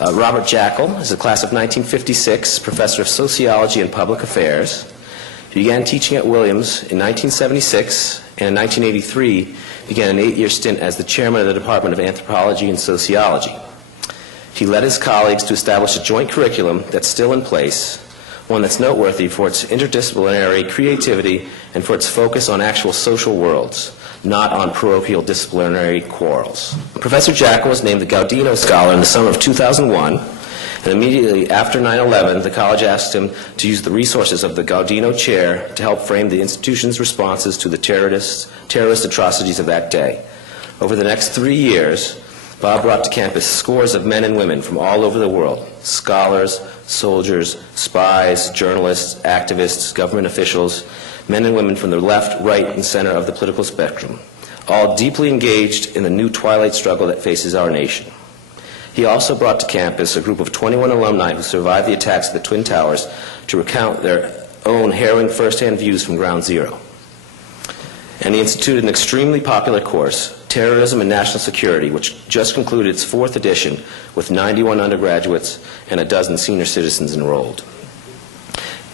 Robert Jackall is a class of 1956, professor of sociology and public affairs. He began teaching at Williams in 1976, and in 1983 began an 8-year stint as the chairman of the Department of Anthropology and Sociology. He led his colleagues to establish a joint curriculum that's still in place, one that's noteworthy for its interdisciplinary creativity and for its focus on actual social worlds, not on parochial disciplinary quarrels. Professor Jackall was named the Gaudino Scholar in the summer of 2001, and immediately after 9/11, the college asked him to use the resources of the Gaudino Chair to help frame the institution's responses to the terrorist atrocities of that day. Over the next 3 years, Bob brought to campus scores of men and women from all over the world: scholars, soldiers, spies, journalists, activists, government officials, men and women from the left, right, and center of the political spectrum, all deeply engaged in the new twilight struggle that faces our nation. He also brought to campus a group of 21 alumni who survived the attacks at the Twin Towers to recount their own harrowing first-hand views from ground zero. And he instituted an extremely popular course, Terrorism and National Security, which just concluded its 4th edition with 91 undergraduates and a dozen senior citizens enrolled.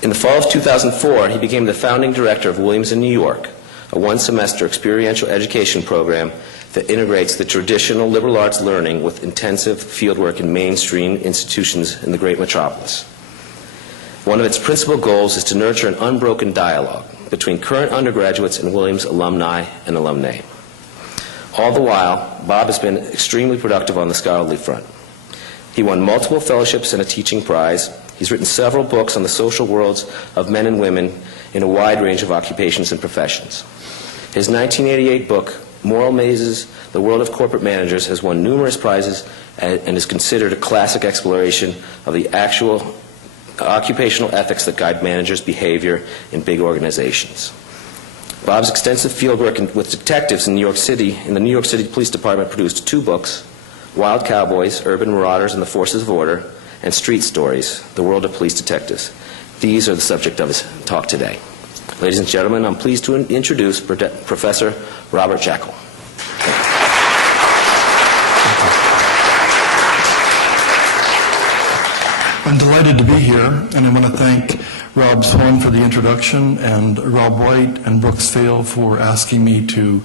In the fall of 2004, he became the founding director of Williams in New York, a one-semester experiential education program that integrates the traditional liberal arts learning with intensive fieldwork in mainstream institutions in the great metropolis. One of its principal goals is to nurture an unbroken dialogue between current undergraduates and Williams alumni and alumnae. All the while, Bob has been extremely productive on the scholarly front. He won multiple fellowships and a teaching prize. He's written several books on the social worlds of men and women in a wide range of occupations and professions. His 1988 book, Moral Mazes, The World of Corporate Managers, has won numerous prizes and is considered a classic exploration of the actual occupational ethics that guide managers' behavior in big organizations. Bob's extensive fieldwork with detectives in New York City, in the New York City Police Department, produced 2 books, Wild Cowboys, Urban Marauders and the Forces of Order, and Street Stories, The World of Police Detectives. These are the subject of his talk today. Ladies and gentlemen, I'm pleased to introduce Professor Robert Jackall. I'm delighted to be here, and I want to thank Rob Swan for the introduction, and Rob White and Brooks Vail for asking me to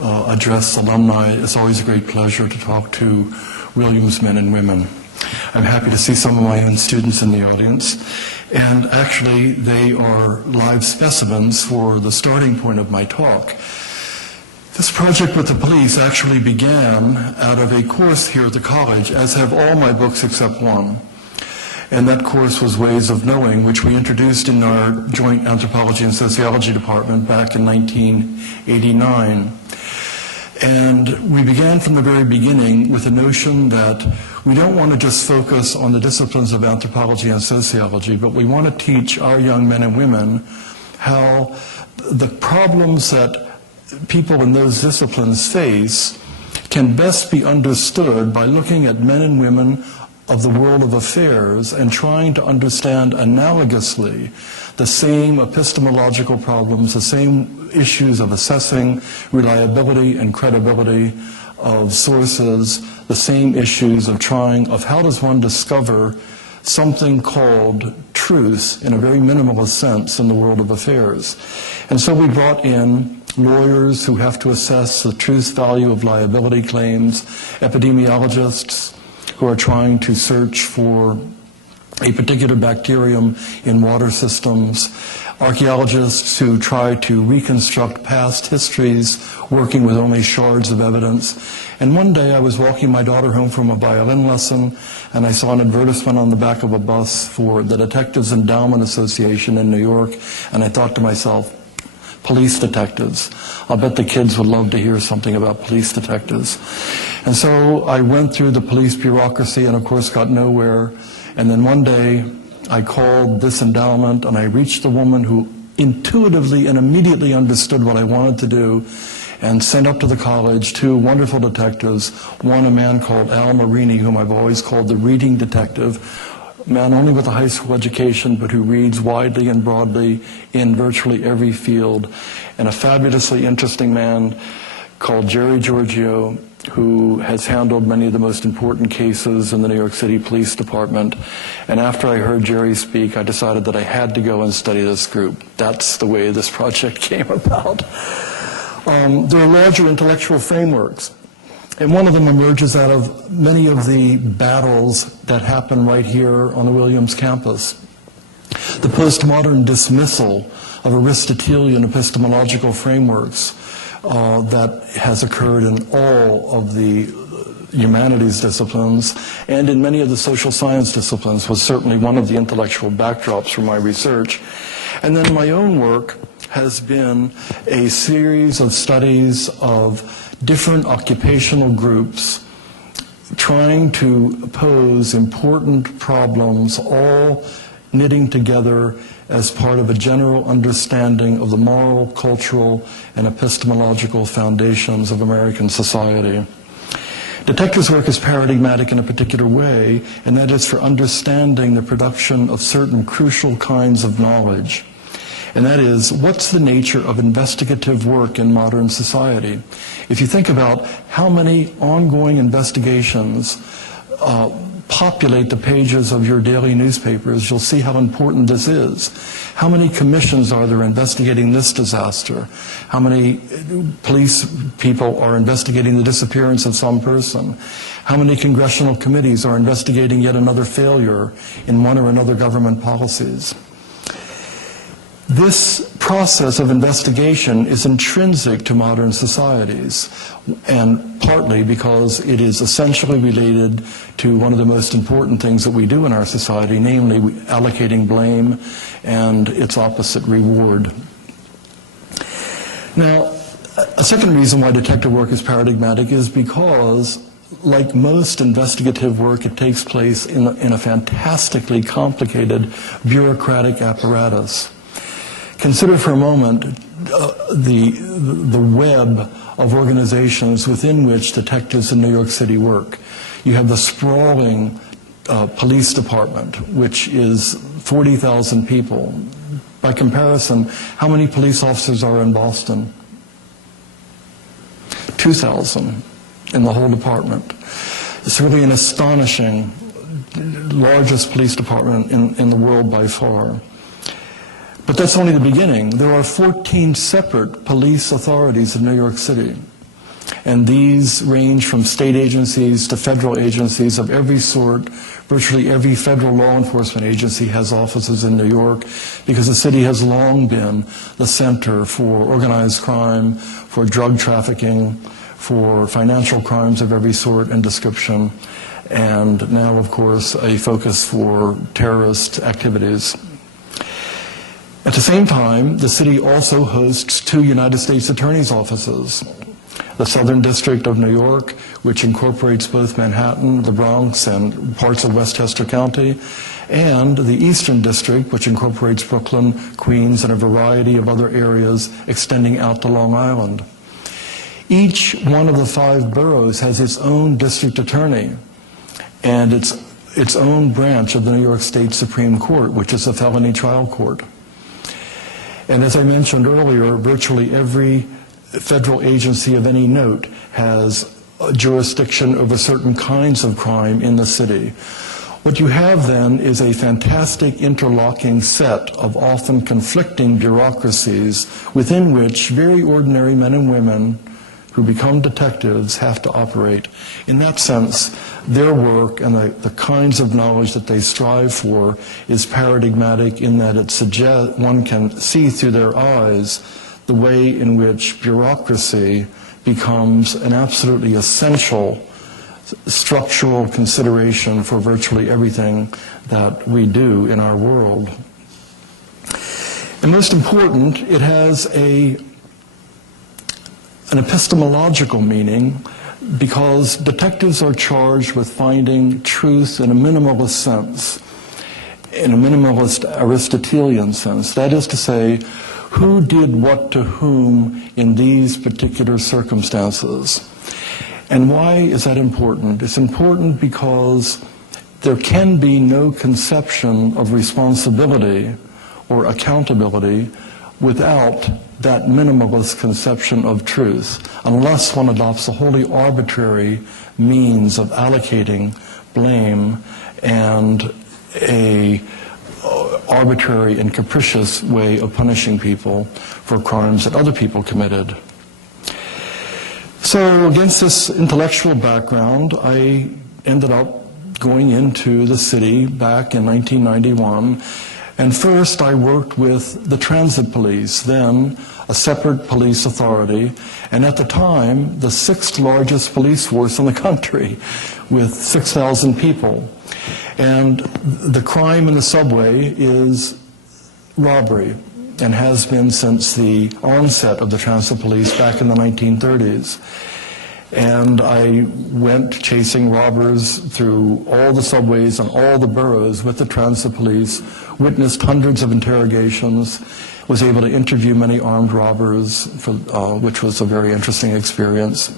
address alumni. It's always a great pleasure to talk to Williams men and women. I'm happy to see some of my own students in the audience, and actually they are live specimens for the starting point of my talk. This project with the police actually began out of a course here at the college, as have all my books except one. And that course was Ways of Knowing, which we introduced in our joint anthropology and sociology department back in 1989. And we began from the very beginning with the notion that we don't want to just focus on the disciplines of anthropology and sociology, but we want to teach our young men and women how the problems that people in those disciplines face can best be understood by looking at men and women of the world of affairs and trying to understand analogously the same epistemological problems, the same issues of assessing reliability and credibility of sources, the same issues of how does one discover something called truth in a very minimalist sense in the world of affairs. And so we brought in lawyers who have to assess the truth value of liability claims, epidemiologists who are trying to search for a particular bacterium in water systems, archaeologists who try to reconstruct past histories working with only shards of evidence. And one day I was walking my daughter home from a violin lesson, and I saw an advertisement on the back of a bus for the Detectives Endowment Association in New York, and I thought to myself, police detectives. I'll bet the kids would love to hear something about police detectives. And so I went through the police bureaucracy and of course got nowhere. And then one day I called this endowment and I reached the woman who intuitively and immediately understood what I wanted to do and sent up to the college 2 wonderful detectives, one a man called Al Marini, whom I've always called the reading detective, a man only with a high school education but who reads widely and broadly in virtually every field, and a fabulously interesting man called Jerry Giorgio, who has handled many of the most important cases in the New York City Police Department. And after I heard Jerry speak, I decided that I had to go and study this group. That's the way this project came about. There are larger intellectual frameworks, and one of them emerges out of many of the battles that happen right here on the Williams campus. The postmodern dismissal of Aristotelian epistemological frameworks that has occurred in all of the humanities disciplines and in many of the social science disciplines was certainly one of the intellectual backdrops for my research. And then my own work has been a series of studies of different occupational groups trying to pose important problems, all knitting together as part of a general understanding of the moral, cultural, and epistemological foundations of American society. Detectives' work is paradigmatic in a particular way, and that is for understanding the production of certain crucial kinds of knowledge. And that is, what's the nature of investigative work in modern society? If you think about how many ongoing investigations populate the pages of your daily newspapers, you'll see how important this is. How many commissions are there investigating this disaster? How many police people are investigating the disappearance of some person? How many congressional committees are investigating yet another failure in one or another government policies? This process of investigation is intrinsic to modern societies, and partly because it is essentially related to one of the most important things that we do in our society, namely allocating blame and its opposite, reward. Now, a second reason why detective work is paradigmatic is because, like most investigative work, it takes place in a fantastically complicated bureaucratic apparatus. Consider for a moment the web of organizations within which detectives in New York City work. You have the sprawling police department, which is 40,000 people. By comparison, how many police officers are in Boston? 2,000 in the whole department. It's really an astonishing, largest police department in the world by far. But that's only the beginning. There are 14 separate police authorities in New York City. And these range from state agencies to federal agencies of every sort. Virtually every federal law enforcement agency has offices in New York because the city has long been the center for organized crime, for drug trafficking, for financial crimes of every sort and description, and now, of course, a focus for terrorist activities. At the same time, the city also hosts 2 United States Attorney's offices. The Southern District of New York, which incorporates both Manhattan, the Bronx, and parts of Westchester County, and the Eastern District, which incorporates Brooklyn, Queens, and a variety of other areas extending out to Long Island. Each one of the 5 boroughs has its own district attorney and its own branch of the New York State Supreme Court, which is a felony trial court. And as I mentioned earlier, virtually every federal agency of any note has a jurisdiction over certain kinds of crime in the city. What you have then is a fantastic interlocking set of often conflicting bureaucracies within which very ordinary men and women who become detectives have to operate. In that sense, their work and the kinds of knowledge that they strive for is paradigmatic in that it suggests one can see through their eyes the way in which bureaucracy becomes an absolutely essential structural consideration for virtually everything that we do in our world. And most important, it has an epistemological meaning because detectives are charged with finding truth in a minimalist sense, in a minimalist Aristotelian sense. That is to say, who did what to whom in these particular circumstances. And why is that important? It's important because there can be no conception of responsibility or accountability without that minimalist conception of truth unless one adopts a wholly arbitrary means of allocating blame and a arbitrary and capricious way of punishing people for crimes that other people committed. So against this intellectual background, I ended up going into the city back in 1991, and first I worked with the transit police, then a separate police authority, and at the time the 6th largest police force in the country with 6,000 people. And the crime in the subway is robbery, and has been since the onset of the transit police back in the 1930s. And I went chasing robbers through all the subways and all the boroughs with the transit police, witnessed hundreds of interrogations, was able to interview many armed robbers, which was a very interesting experience,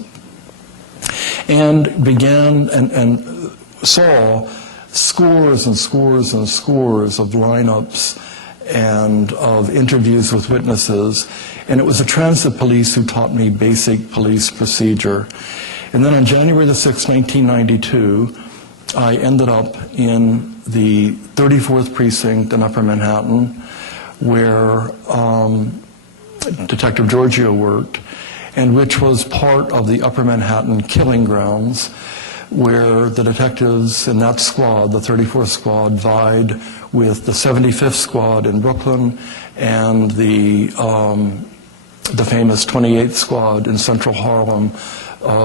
and began and saw scores and scores and scores of lineups and of interviews with witnesses. And it was the transit police who taught me basic police procedure. And then on January the 6th, 1992, I ended up in the 34th precinct in Upper Manhattan, where Detective Giorgio worked, and which was part of the Upper Manhattan killing grounds, where the detectives in that squad, the 34th squad, vied with the 75th squad in Brooklyn and the famous 28th squad in central Harlem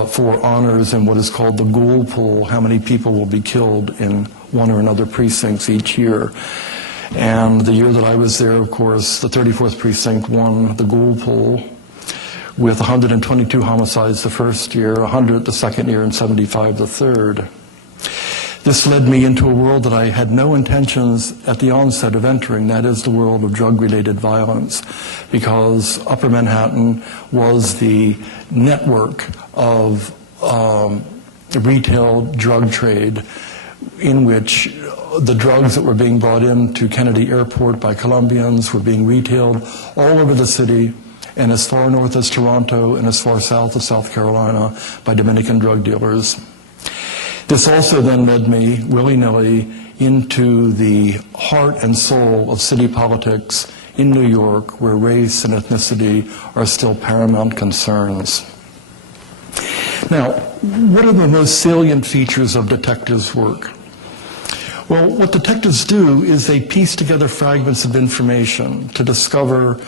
for honors in what is called the ghoul pool, how many people will be killed in one or another precincts each year. And the year that I was there, of course, the 34th precinct won the ghoul pool with 122 homicides the first year, 100 the second year, and 75 the third. This led me into a world that I had no intentions at the onset of entering, that is the world of drug-related violence, because Upper Manhattan was the network of the retail drug trade in which the drugs that were being brought into Kennedy Airport by Colombians were being retailed all over the city, and as far north as Toronto and as far south as South Carolina by Dominican drug dealers. This also then led me, willy-nilly, into the heart and soul of city politics in New York, where race and ethnicity are still paramount concerns. Now, what are the most salient features of detectives' work? Well, what detectives do is they piece together fragments of information to discover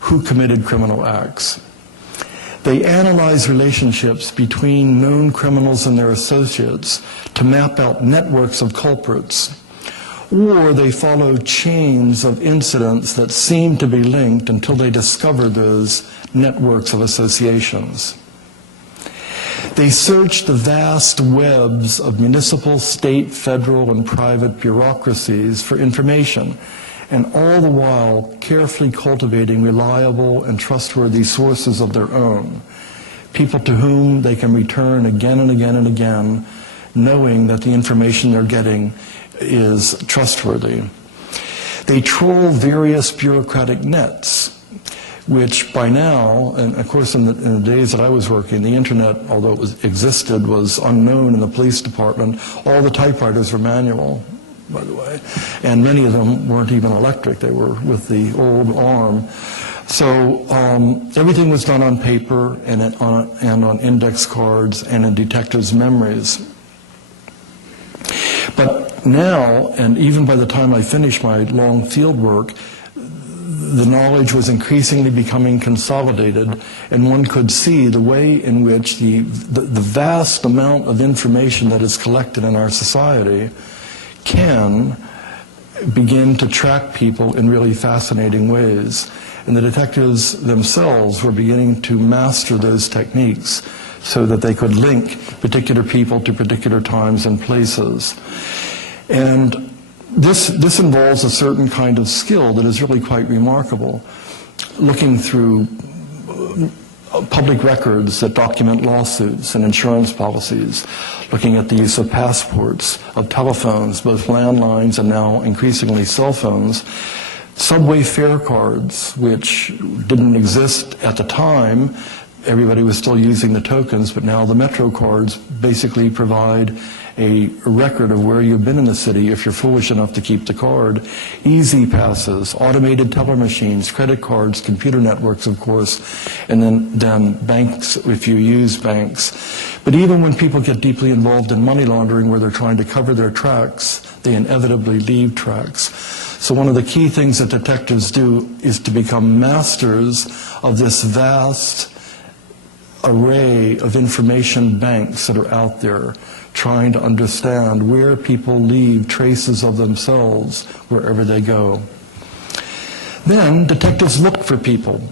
who committed criminal acts. They analyze relationships between known criminals and their associates to map out networks of culprits, or they follow chains of incidents that seem to be linked until they discover those networks of associations. They search the vast webs of municipal, state, federal, and private bureaucracies for information, and all the while carefully cultivating reliable and trustworthy sources of their own, people to whom they can return again and again and again, knowing that the information they're getting is trustworthy. They troll various bureaucratic nets, which by now, and of course in the days that I was working, the internet, although it existed, was unknown in the police department. All the typewriters were manual, by the way, and many of them weren't even electric. They were with the old arm. So everything was done on paper and on index cards and in detectives' memories. But now, and even by the time I finished my long field work, the knowledge was increasingly becoming consolidated, and one could see the way in which the vast amount of information that is collected in our society can begin to track people in really fascinating ways. And the detectives themselves were beginning to master those techniques so that they could link particular people to particular times and places. And this involves a certain kind of skill that is really quite remarkable. Looking through public records that document lawsuits and insurance policies, looking at the use of passports, of telephones, both landlines and now increasingly cell phones, Subway fare cards, which didn't exist at the time. Everybody was still using the tokens, but now the Metro cards basically provide a record of where you've been in the city if you're foolish enough to keep the card. Easy passes, automated teller machines, credit cards, computer networks, of course, and then banks if you use banks. But even when people get deeply involved in money laundering where they're trying to cover their tracks, they inevitably leave tracks. So one of the key things that detectives do is to become masters of this vast array of information banks that are out there, trying to understand where people leave traces of themselves wherever they go. Then detectives look for people,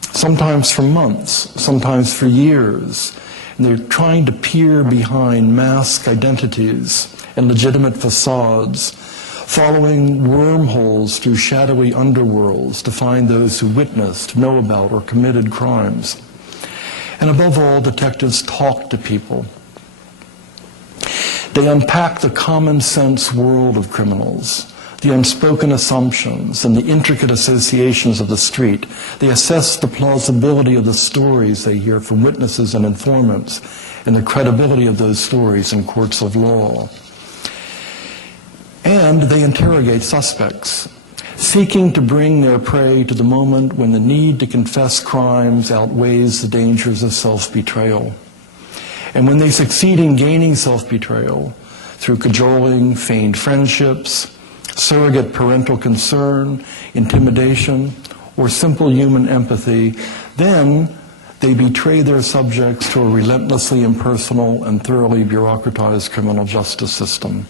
sometimes for months, sometimes for years, and they're trying to peer behind masked identities and legitimate facades, following wormholes through shadowy underworlds to find those who witnessed, know about, or committed crimes. And above all, detectives talk to people. They unpack the common sense world of criminals, the unspoken assumptions and the intricate associations of the street. They assess the plausibility of the stories they hear from witnesses and informants and the credibility of those stories in courts of law. And they interrogate suspects, seeking to bring their prey to the moment when the need to confess crimes outweighs the dangers of self-betrayal. And when they succeed in gaining self-betrayal through cajoling, feigned friendships, surrogate parental concern, intimidation, or simple human empathy, then they betray their subjects to a relentlessly impersonal and thoroughly bureaucratized criminal justice system.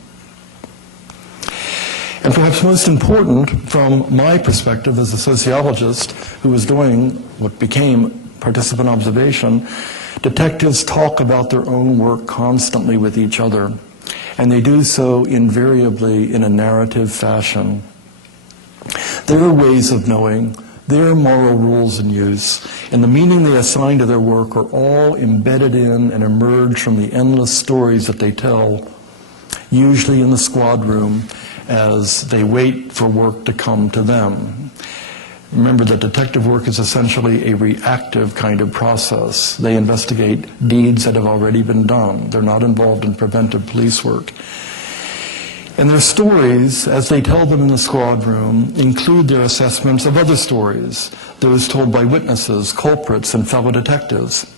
And perhaps most important, from my perspective as a sociologist who was doing what became participant observation, detectives talk about their own work constantly with each other, and they do so invariably in a narrative fashion. Their ways of knowing, their moral rules in use, and the meaning they assign to their work are all embedded in and emerge from the endless stories that they tell, usually in the squad room, as they wait for work to come to them. Remember that detective work is essentially a reactive kind of process. They investigate deeds that have already been done. They're not involved in preventive police work. And their stories, as they tell them in the squad room, include their assessments of other stories, those told by witnesses, culprits, and fellow detectives.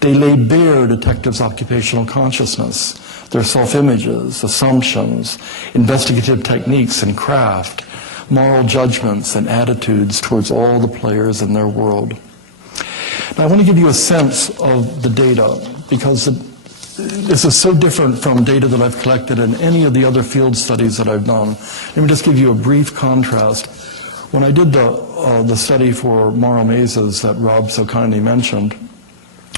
They lay bare detectives' occupational consciousness, their self-images, assumptions, investigative techniques and craft, moral judgments and attitudes towards all the players in their world. Now, I want to give you a sense of the data, because this is so different from data that I've collected in any of the other field studies that I've done. Let me just give you a brief contrast. When I did the study for moral mazes that Rob so kindly mentioned,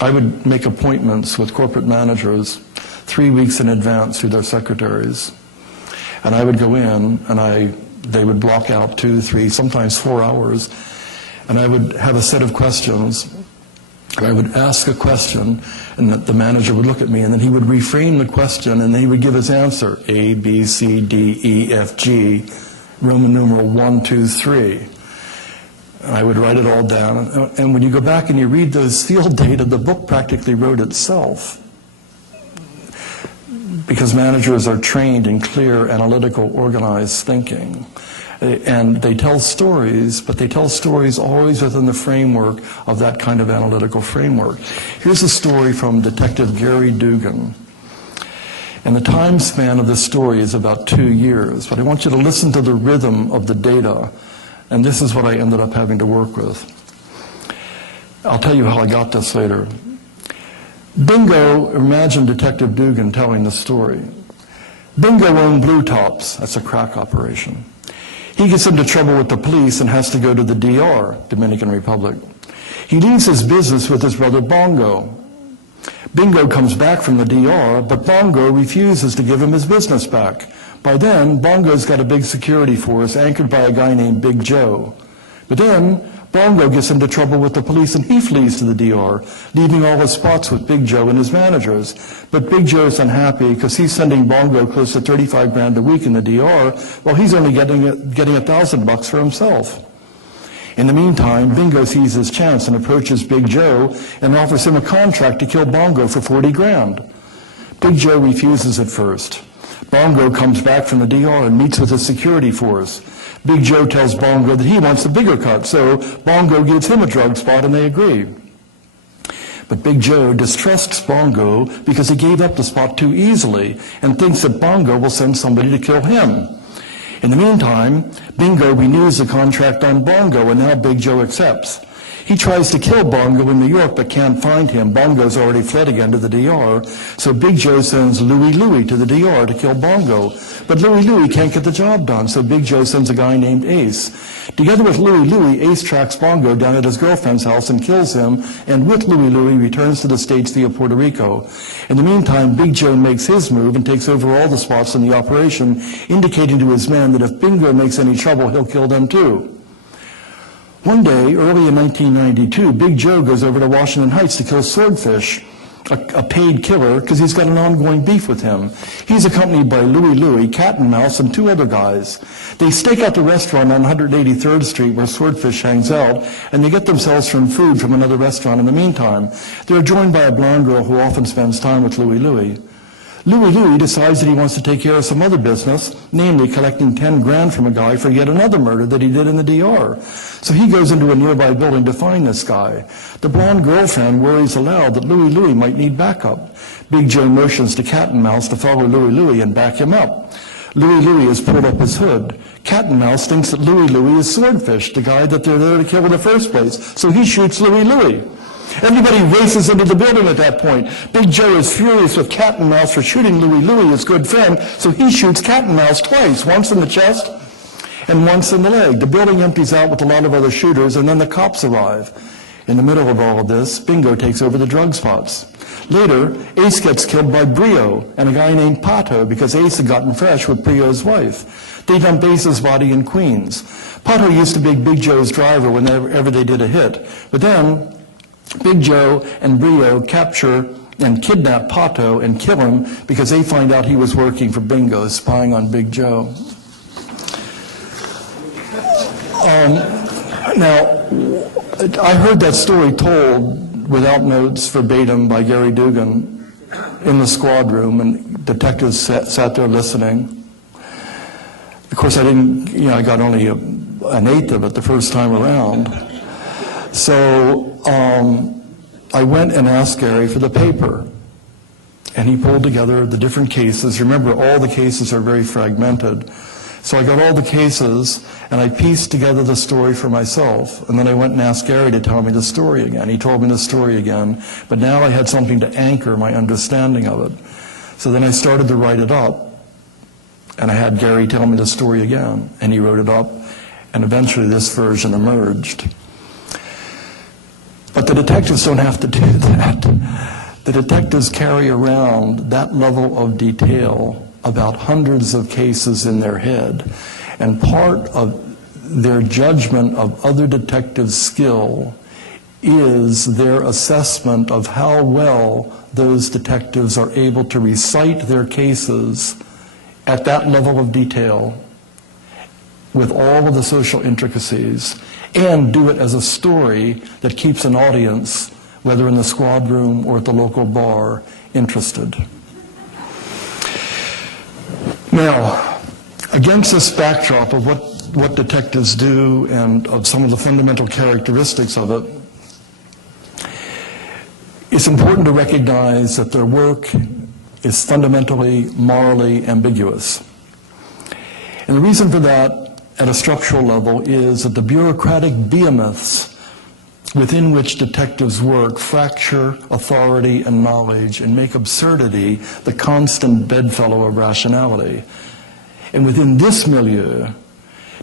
I would make appointments with corporate managers 3 weeks in advance through their secretaries. And I would go in and they would block out 2, 3, sometimes 4 hours, and I would have a set of questions, and I would ask a question, and the manager would look at me, and then he would reframe the question, and then he would give his answer, A, B, C, D, E, F, G, Roman numeral 1, 2, 3. And I would write it all down, and when you go back and you read those field data, the book practically wrote itself, because managers are trained in clear, analytical, organized thinking. And they tell stories, but they tell stories always within the framework of that kind of analytical framework. Here's a story from Detective Gary Dugan. And the time span of this story is about 2 years, but I want you to listen to the rhythm of the data, and this is what I ended up having to work with. I'll tell you how I got this later. Bingo, imagine Detective Dugan telling the story. Bingo owned Blue Tops, that's a crack operation. He gets into trouble with the police and has to go to the DR, Dominican Republic. He leaves his business with his brother Bongo. Bingo comes back from the DR, but Bongo refuses to give him his business back. By then, Bongo's got a big security force anchored by a guy named Big Joe. But then, Bongo gets into trouble with the police and he flees to the DR, leaving all his spots with Big Joe and his managers. But Big Joe's unhappy because he's sending Bongo close to 35 grand a week in the DR, while he's only getting $1,000 for himself. In the meantime, Bingo sees his chance and approaches Big Joe and offers him a contract to kill Bongo for 40 grand. Big Joe refuses at first. Bongo comes back from the DR and meets with his security force. Big Joe tells Bongo that he wants a bigger cut, so Bongo gives him a drug spot and they agree. But Big Joe distrusts Bongo because he gave up the spot too easily and thinks that Bongo will send somebody to kill him. In the meantime, Bingo renews the contract on Bongo, and now Big Joe accepts. He tries to kill Bongo in New York but can't find him. Bongo's already fled again to the DR, so Big Joe sends Louie to the DR to kill Bongo. But Louie can't get the job done, so Big Joe sends a guy named Ace. Together with Louie, Ace tracks Bongo down at his girlfriend's house and kills him, and with Louie returns to the States via Puerto Rico. In the meantime, Big Joe makes his move and takes over all the spots in the operation, indicating to his men that if Bingo makes any trouble, he'll kill them too. One day, early in 1992, Big Joe goes over to Washington Heights to kill Swordfish, a paid killer, because he's got an ongoing beef with him. He's accompanied by Louie, Cat and Mouse, and two other guys. They stake out the restaurant on 183rd Street where Swordfish hangs out, and they get themselves some food from another restaurant in the meantime. They're joined by a blonde girl who often spends time with Louie. Louie decides that he wants to take care of some other business, namely collecting 10 grand from a guy for yet another murder that he did in the DR. So he goes into a nearby building to find this guy. The blonde girlfriend worries aloud that Louie might need backup. Big Joe motions to Cat and Mouse to follow Louie and back him up. Louie has pulled up his hood. Cat and Mouse thinks that Louie is Swordfish, the guy that they're there to kill in the first place, so he shoots Louie. Everybody races into the building at that point. Big Joe is furious with Cat and Mouse for shooting Louie, his good friend, so he shoots Cat and Mouse twice, once in the chest and once in the leg. The building empties out with a lot of other shooters, and then the cops arrive. In the middle of all of this, Bingo takes over the drug spots. Later, Ace gets killed by Brio and a guy named Pato because Ace had gotten fresh with Brio's wife. They dump Ace's body in Queens. Pato used to be Big Joe's driver whenever they did a hit. But then Big Joe and Brio capture and kidnap Pato and kill him because they find out he was working for Bingo, spying on Big Joe. Now, I heard that story told without notes verbatim by Gary Dugan in the squad room, and detectives sat there listening. Of course, I got only an eighth of it the first time around. So I went and asked Gary for the paper, and he pulled together the different cases. Remember, all the cases are very fragmented. So I got all the cases, and I pieced together the story for myself, and then I went and asked Gary to tell me the story again. He told me the story again, but now I had something to anchor my understanding of it. So then I started to write it up, and I had Gary tell me the story again, and he wrote it up, and eventually this version emerged. But the detectives don't have to do that. The detectives carry around that level of detail about hundreds of cases in their head. And part of their judgment of other detectives' skill is their assessment of how well those detectives are able to recite their cases at that level of detail with all of the social intricacies, and do it as a story that keeps an audience, whether in the squad room or at the local bar, interested. Now, against this backdrop of what detectives do and of some of the fundamental characteristics of it, it's important to recognize that their work is fundamentally morally ambiguous. And the reason for that at a structural level is that the bureaucratic behemoths within which detectives work fracture authority and knowledge and make absurdity the constant bedfellow of rationality. And within this milieu,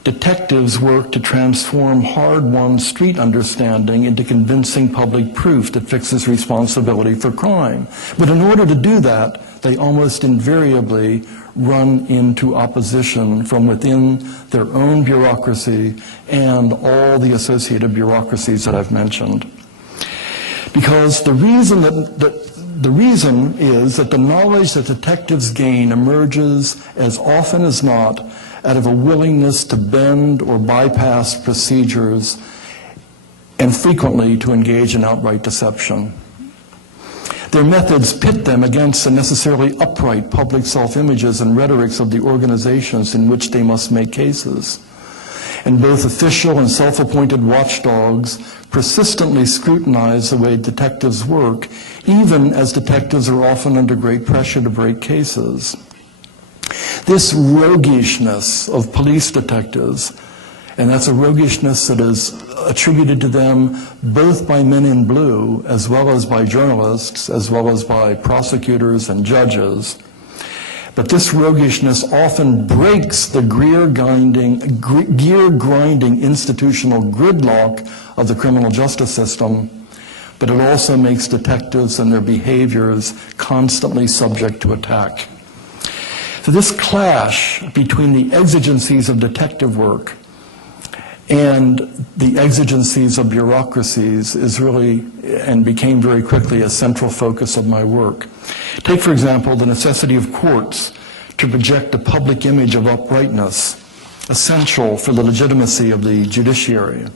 Detectives work to transform hard-won street understanding into convincing public proof that fixes responsibility for crime. But in order to do that, they almost invariably run into opposition from within their own bureaucracy and all the associated bureaucracies that I've mentioned. Because the reason is that the knowledge that detectives gain emerges as often as not out of a willingness to bend or bypass procedures and frequently to engage in outright deception. Their methods pit them against the necessarily upright public self-images and rhetorics of the organizations in which they must make cases. And both official and self-appointed watchdogs persistently scrutinize the way detectives work, even as detectives are often under great pressure to break cases. This roguishness of police detectives, and that's a roguishness that is attributed to them both by men in blue, as well as by journalists, as well as by prosecutors and judges. But this roguishness often breaks the gear-grinding institutional gridlock of the criminal justice system, but it also makes detectives and their behaviors constantly subject to attack. So this clash between the exigencies of detective work and the exigencies of bureaucracies is really, and became very quickly, a central focus of my work. Take, for example, the necessity of courts to project a public image of uprightness, essential for the legitimacy of the judiciary.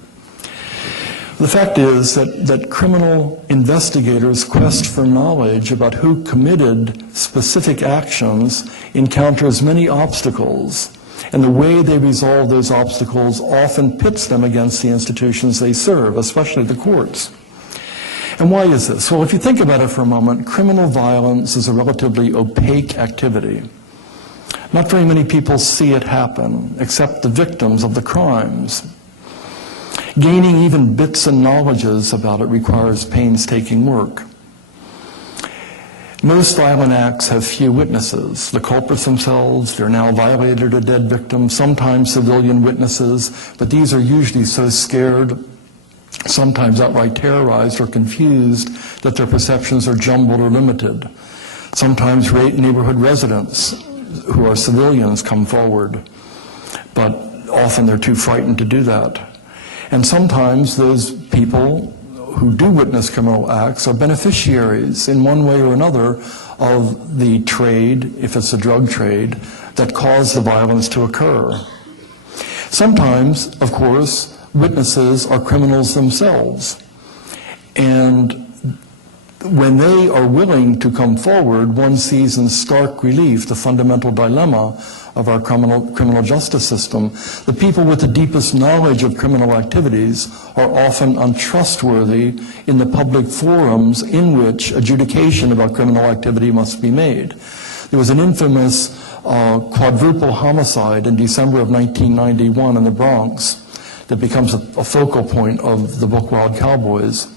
The fact is that criminal investigators' quest for knowledge about who committed specific actions encounters many obstacles, and the way they resolve those obstacles often pits them against the institutions they serve, especially the courts. And why is this? Well, if you think about it for a moment, criminal violence is a relatively opaque activity. Not very many people see it happen, except the victims of the crimes. Gaining even bits and knowledges about it requires painstaking work. Most violent acts have few witnesses. The culprits themselves, they're now violated or dead victims, sometimes civilian witnesses, but these are usually so scared, sometimes outright terrorized or confused, that their perceptions are jumbled or limited. Sometimes neighborhood residents who are civilians come forward, but often they're too frightened to do that. And sometimes those people who do witness criminal acts are beneficiaries in one way or another of the trade, if it's a drug trade, that caused the violence to occur. Sometimes, of course, witnesses are criminals themselves. And when they are willing to come forward, one sees in stark relief the fundamental dilemma of our criminal justice system. The people with the deepest knowledge of criminal activities are often untrustworthy in the public forums in which adjudication about criminal activity must be made. There was an infamous quadruple homicide in December of 1991 in the Bronx that becomes a focal point of the book Wild Cowboys.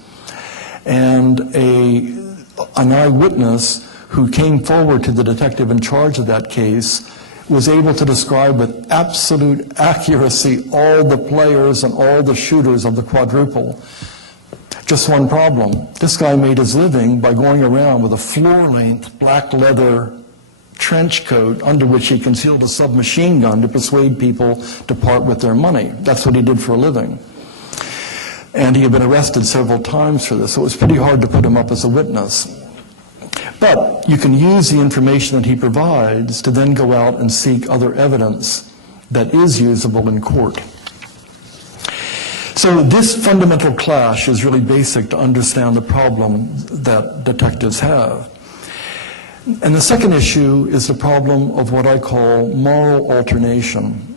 And an eyewitness who came forward to the detective in charge of that case was able to describe with absolute accuracy all the players and all the shooters of the quadruple. Just one problem. This guy made his living by going around with a floor-length black leather trench coat under which he concealed a submachine gun to persuade people to part with their money. That's what he did for a living. And he had been arrested several times for this, so it was pretty hard to put him up as a witness. But you can use the information that he provides to then go out and seek other evidence that is usable in court. So this fundamental clash is really basic to understand the problem that detectives have. And the second issue is the problem of what I call moral alternation.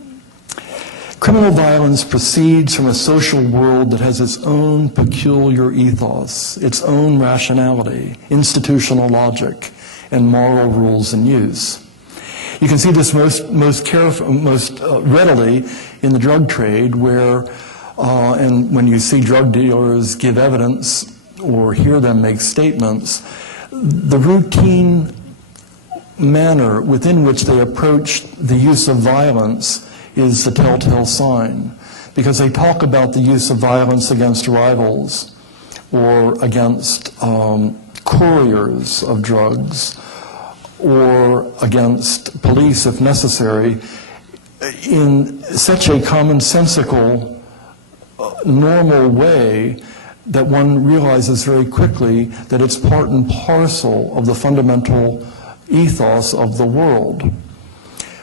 Criminal violence proceeds from a social world that has its own peculiar ethos, its own rationality, institutional logic, and moral rules in use. You can see this most readily in the drug trade, where, and when you see drug dealers give evidence or hear them make statements, the routine manner within which they approach the use of violence is the telltale sign, because they talk about the use of violence against rivals or against couriers of drugs or against police if necessary in such a commonsensical, normal way that one realizes very quickly that it's part and parcel of the fundamental ethos of the world.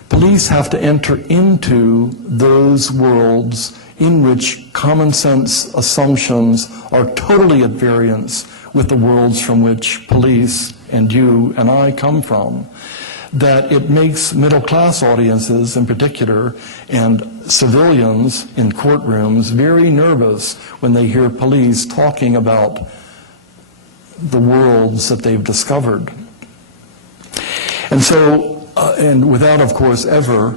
Police have to enter into those worlds in which common sense assumptions are totally at variance with the worlds from which police and you and I come from. That it makes middle-class audiences in particular and civilians in courtrooms very nervous when they hear police talking about the worlds that they've discovered. And so, and without, of course, ever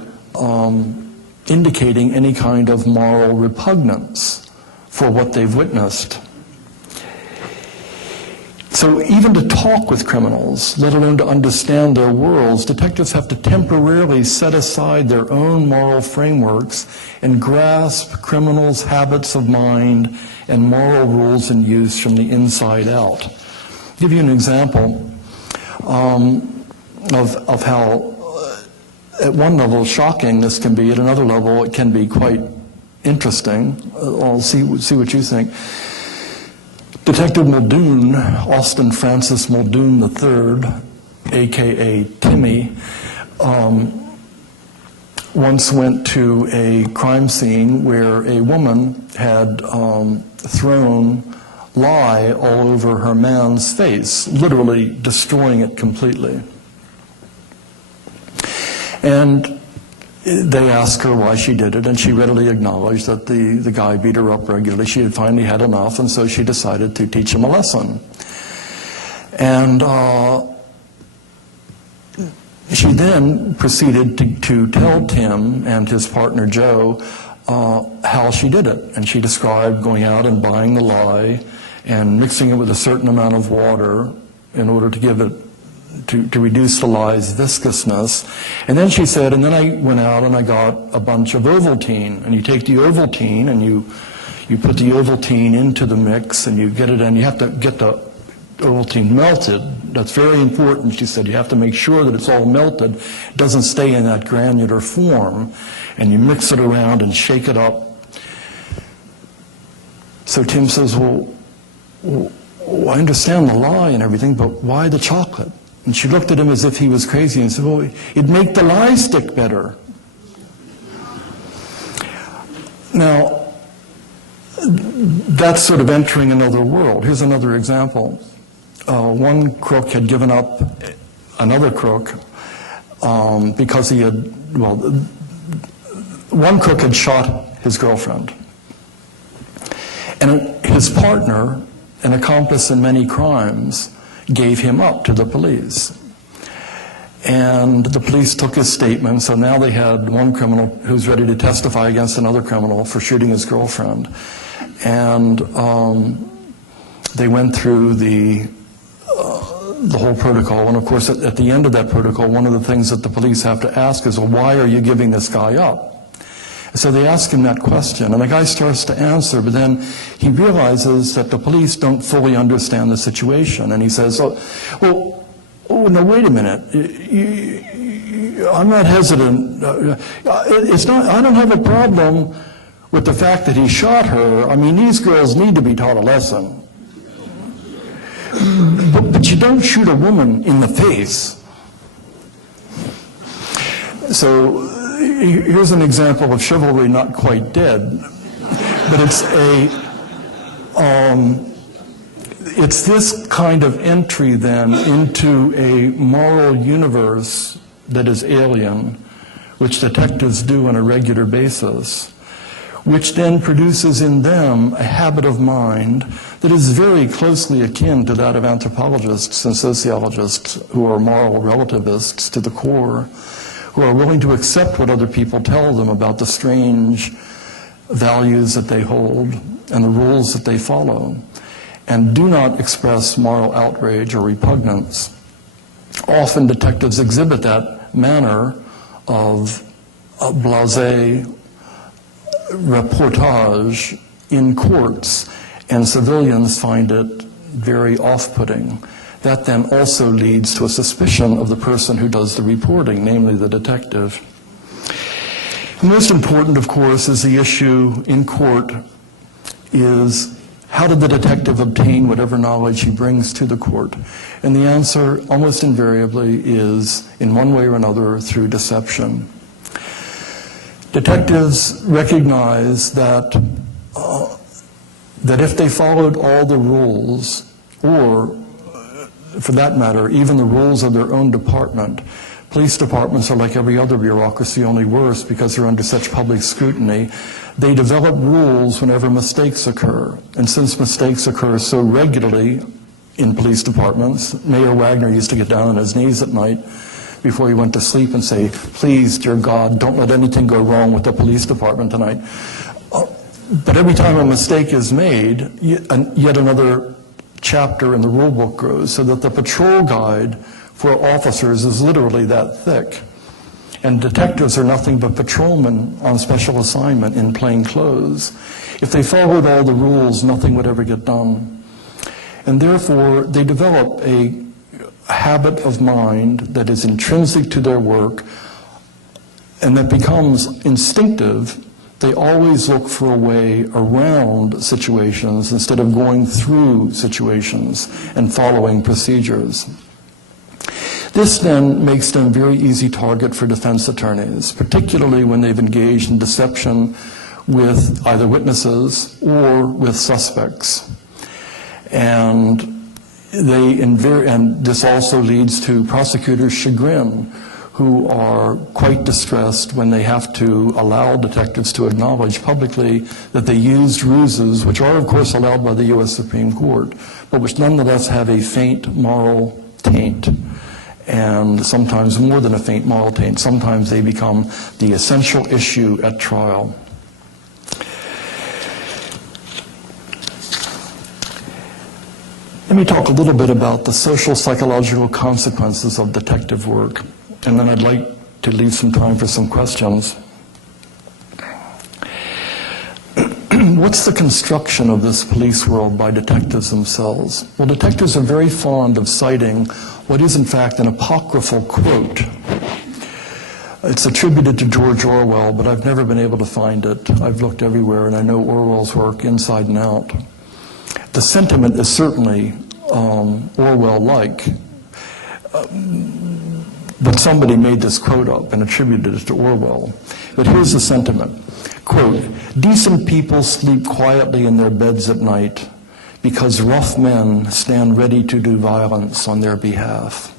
indicating any kind of moral repugnance for what they've witnessed. So even to talk with criminals, let alone to understand their worlds, detectives have to temporarily set aside their own moral frameworks and grasp criminals' habits of mind and moral rules and use from the inside out. I'll give you an example of how at one level shocking this can be, at another level it can be quite interesting. I'll see what you think. Detective Muldoon, Austin Francis Muldoon III, a.k.a. Timmy, once went to a crime scene where a woman had thrown lye all over her man's face, literally destroying it completely. And they asked her why she did it, and she readily acknowledged that the guy beat her up regularly. She had finally had enough, and so she decided to teach him a lesson. And she then proceeded to tell Tim and his partner Joe how she did it. And she described going out and buying the lye and mixing it with a certain amount of water in order to give it to reduce the lie's viscousness. And then she said, and then I went out and I got a bunch of Ovaltine. And you take the Ovaltine and you put the Ovaltine into the mix and you get it, and you have to get the Ovaltine melted. That's very important, she said. You have to make sure that it's all melted. It doesn't stay in that granular form. And you mix it around and shake it up. So Tim says, well, I understand the lye and everything, but why the chocolate? And she looked at him as if he was crazy and said, well, it'd make the lye stick better. Now, that's sort of entering another world. Here's another example. One crook had given up another crook because he had, well, one crook had shot his girlfriend. And his partner, an accomplice in many crimes, gave him up to the police. And the police took his statement, so now they had one criminal who's ready to testify against another criminal for shooting his girlfriend. And they went through the whole protocol, and of course at the end of that protocol, one of the things that the police have to ask is, well, why are you giving this guy up? So they ask him that question, and the guy starts to answer, but then he realizes that the police don't fully understand the situation, and he says, oh, no, wait a minute. I'm not hesitant. I don't have a problem with the fact that he shot her. I mean, these girls need to be taught a lesson. But you don't shoot a woman in the face. So here's an example of chivalry not quite dead, but it's this kind of entry then into a moral universe that is alien, which detectives do on a regular basis, which then produces in them a habit of mind that is very closely akin to that of anthropologists and sociologists who are moral relativists to the core, who are willing to accept what other people tell them about the strange values that they hold and the rules that they follow, and do not express moral outrage or repugnance. Often detectives exhibit that manner of blasé reportage in courts, and civilians find it very off-putting. That then also leads to a suspicion of the person who does the reporting, namely the detective. Most important, of course, is the issue in court is how did the detective obtain whatever knowledge he brings to the court? And the answer, almost invariably, is in one way or another through deception. Detectives recognize that if they followed all the rules, or for that matter, even the rules of their own department, police departments are like every other bureaucracy, only worse because they're under such public scrutiny. They develop rules whenever mistakes occur. And since mistakes occur so regularly in police departments, Mayor Wagner used to get down on his knees at night before he went to sleep and say, please, dear God, don't let anything go wrong with the police department tonight. But every time a mistake is made, yet another chapter in the rule book grows, so that the patrol guide for officers is literally that thick. And detectives are nothing but patrolmen on special assignment in plain clothes. If they followed all the rules, nothing would ever get done. And therefore, they develop a habit of mind that is intrinsic to their work and that becomes instinctive. They always look for a way around situations instead of going through situations and following procedures. This then makes them a very easy target for defense attorneys, particularly when they've engaged in deception with either witnesses or with suspects. And this also leads to prosecutors' chagrin, who are quite distressed when they have to allow detectives to acknowledge publicly that they used ruses, which are of course allowed by the U.S. Supreme Court, but which nonetheless have a faint moral taint. And sometimes more than a faint moral taint. Sometimes they become the essential issue at trial. Let me talk a little bit about the social psychological consequences of detective work, and then I'd like to leave some time for some questions. What's the construction of this police world by detectives themselves? Well, detectives are very fond of citing what is in fact an apocryphal quote. It's attributed to George Orwell, but I've never been able to find it. I've looked everywhere, and I know Orwell's work inside and out. The sentiment is certainly Orwell-like, but somebody made this quote up and attributed it to Orwell. But here's the sentiment. Quote, decent people sleep quietly in their beds at night because rough men stand ready to do violence on their behalf.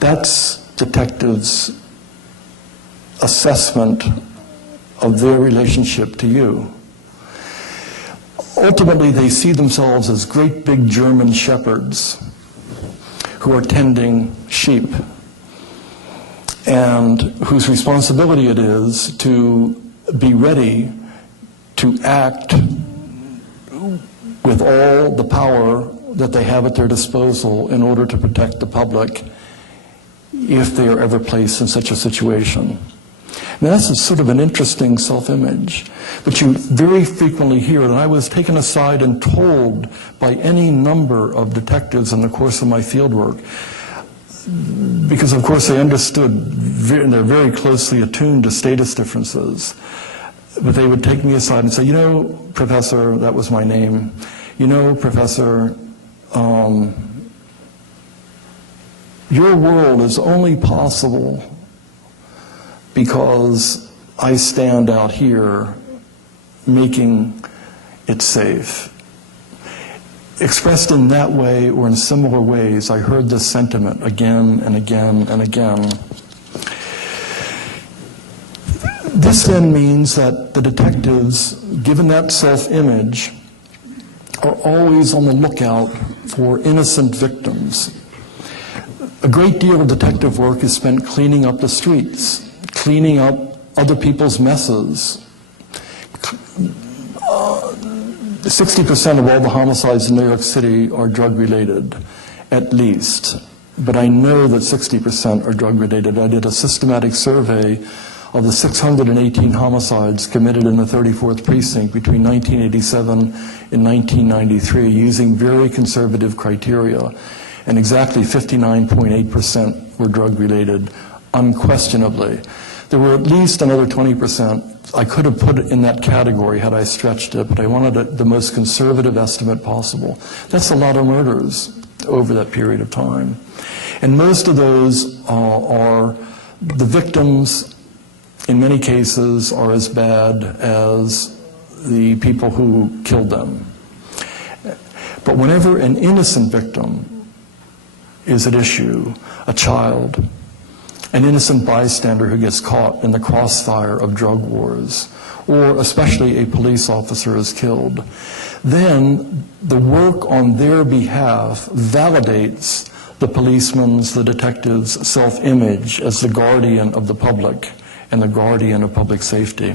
That's detectives' assessment of their relationship to you. Ultimately, they see themselves as great big German shepherds who are tending sheep and whose responsibility it is to be ready to act with all the power that they have at their disposal in order to protect the public if they are ever placed in such a situation. Now, that's sort of an interesting self-image, but you very frequently hear it, and I was taken aside and told by any number of detectives in the course of my field work, because of course they understood, and they're very closely attuned to status differences, but they would take me aside and say, you know, Professor, that was my name, you know, Professor, your world is only possible because I stand out here making it safe. Expressed in that way or in similar ways, I heard this sentiment again and again and again. This then means that the detectives, given that self-image, are always on the lookout for innocent victims. A great deal of detective work is spent cleaning up the streets, cleaning up other people's messes. 60% of all the homicides in New York City are drug-related, at least. But I know that 60% are drug-related. I did a systematic survey of the 618 homicides committed in the 34th precinct between 1987 and 1993 using very conservative criteria, and exactly 59.8% were drug-related, unquestionably. There were at least another 20% I could have put it in that category had I stretched it, but I wanted the most conservative estimate possible. That's a lot of murders over that period of time. And most of those are the victims, in many cases, are as bad as the people who killed them. But whenever an innocent victim is at issue, a child, an innocent bystander who gets caught in the crossfire of drug wars, or especially a police officer is killed, then the work on their behalf validates the policeman's, the detective's self-image as the guardian of the public and the guardian of public safety.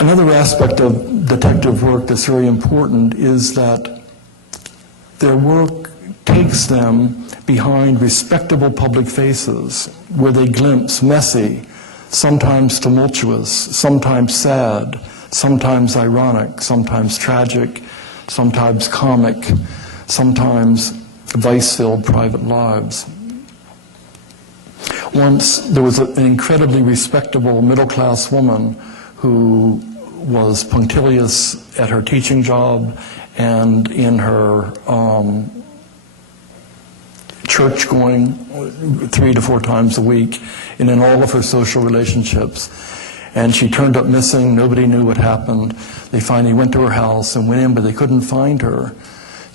Another aspect of detective work that's very important is that their work takes them behind respectable public faces where they glimpse messy, sometimes tumultuous, sometimes sad, sometimes ironic, sometimes tragic, sometimes comic, sometimes vice-filled private lives. Once there was an incredibly respectable middle-class woman who was punctilious at her teaching job and in her church going 3 to 4 times a week, and in all of her social relationships. And she turned up missing. Nobody knew what happened. They finally went to her house and went in, but they couldn't find her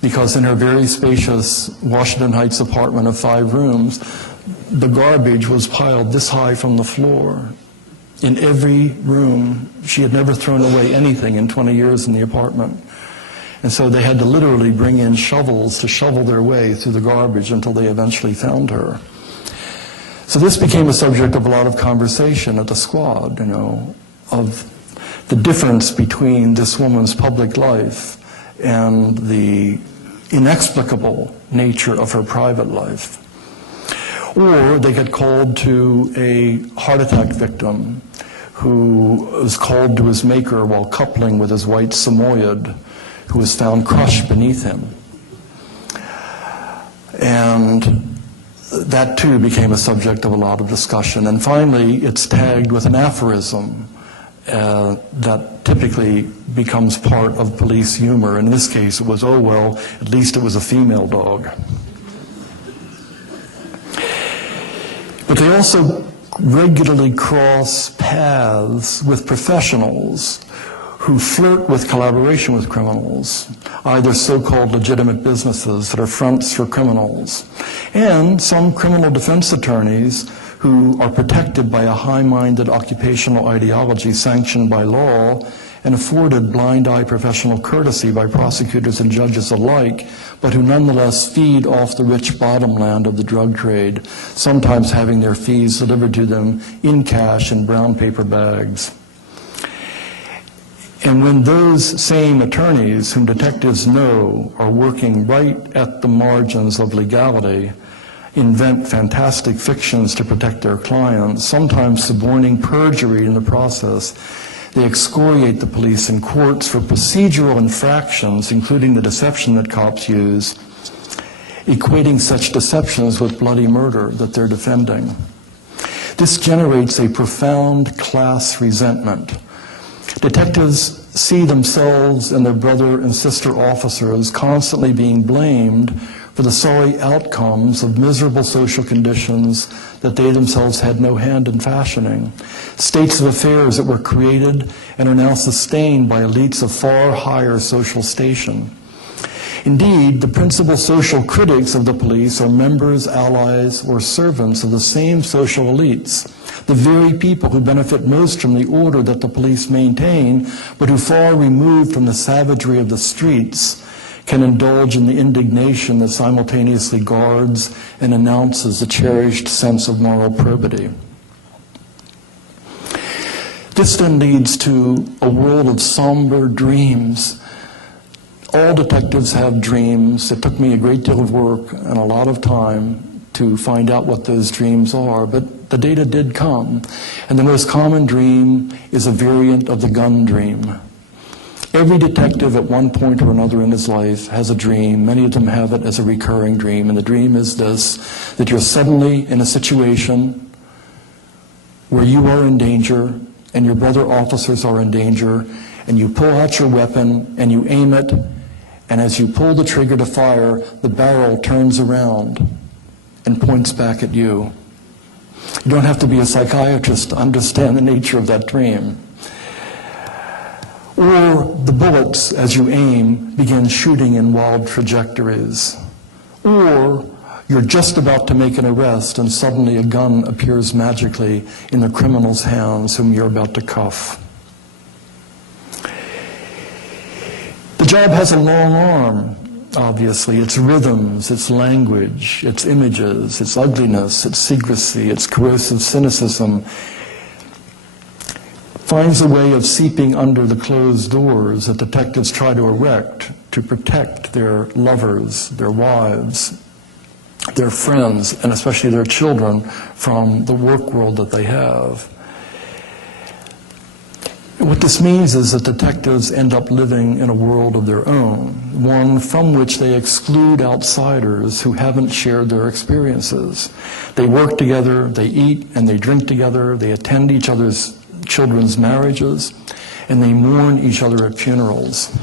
because in her very spacious Washington Heights apartment of 5 rooms, the garbage was piled this high from the floor. In every room, she had never thrown away anything in 20 years in the apartment. And so they had to literally bring in shovels to shovel their way through the garbage until they eventually found her. So this became a subject of a lot of conversation at the squad, you know, of the difference between this woman's public life and the inexplicable nature of her private life. Or they get called to a heart attack victim who was called to his maker while coupling with his white Samoyed, who was found crushed beneath him. And that too became a subject of a lot of discussion. And finally, it's tagged with an aphorism that typically becomes part of police humor. In this case, it was, oh well, at least it was a female dog. But they also regularly cross paths with professionals who flirt with collaboration with criminals, either so-called legitimate businesses that are fronts for criminals, and some criminal defense attorneys who are protected by a high-minded occupational ideology sanctioned by law and afforded blind-eye professional courtesy by prosecutors and judges alike, but who nonetheless feed off the rich bottomland of the drug trade, sometimes having their fees delivered to them in cash in brown paper bags. And when those same attorneys, whom detectives know are working right at the margins of legality, invent fantastic fictions to protect their clients, sometimes suborning perjury in the process, they excoriate the police in courts for procedural infractions, including the deception that cops use, equating such deceptions with bloody murder that they're defending. This generates a profound class resentment. Detectives see themselves and their brother and sister officers constantly being blamed for the sorry outcomes of miserable social conditions that they themselves had no hand in fashioning, states of affairs that were created and are now sustained by elites of far higher social station. Indeed, the principal social critics of the police are members, allies, or servants of the same social elites, the very people who benefit most from the order that the police maintain, but who, far removed from the savagery of the streets, can indulge in the indignation that simultaneously guards and announces a cherished sense of moral probity. This then leads to a world of somber dreams. All detectives have dreams. It took me a great deal of work and a lot of time to find out what those dreams are, but the data did come. And the most common dream is a variant of the gun dream. Every detective at one point or another in his life has a dream. Many of them have it as a recurring dream. And the dream is this, that you're suddenly in a situation where you are in danger and your brother officers are in danger, and you pull out your weapon and you aim it, and as you pull the trigger to fire, the barrel turns around and points back at you. You don't have to be a psychiatrist to understand the nature of that dream. Or the bullets, as you aim, begin shooting in wild trajectories. Or you're just about to make an arrest and suddenly a gun appears magically in the criminal's hands whom you're about to cuff. The job has a long arm, obviously. Its rhythms, its language, its images, its ugliness, its secrecy, its corrosive cynicism finds a way of seeping under the closed doors that detectives try to erect to protect their lovers, their wives, their friends, and especially their children from the work world that they have. What this means is that detectives end up living in a world of their own, one from which they exclude outsiders who haven't shared their experiences. They work together, they eat and they drink together, they attend each other's children's marriages, and they mourn each other at funerals.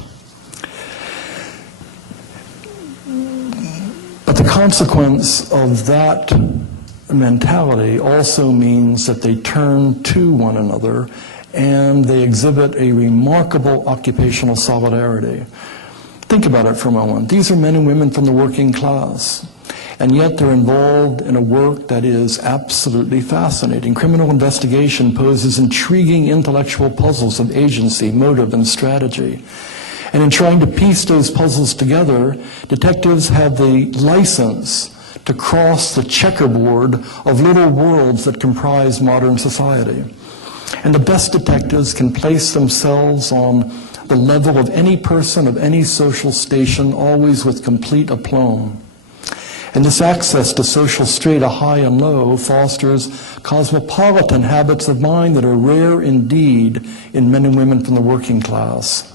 But the consequence of that mentality also means that they turn to one another and they exhibit a remarkable occupational solidarity. Think about it for a moment. These are men and women from the working class, and yet they're involved in a work that is absolutely fascinating. Criminal investigation poses intriguing intellectual puzzles of agency, motive, and strategy. And in trying to piece those puzzles together, detectives have the license to cross the checkerboard of little worlds that comprise modern society. And the best detectives can place themselves on the level of any person of any social station, always with complete aplomb. And this access to social strata, high and low, fosters cosmopolitan habits of mind that are rare indeed in men and women from the working class.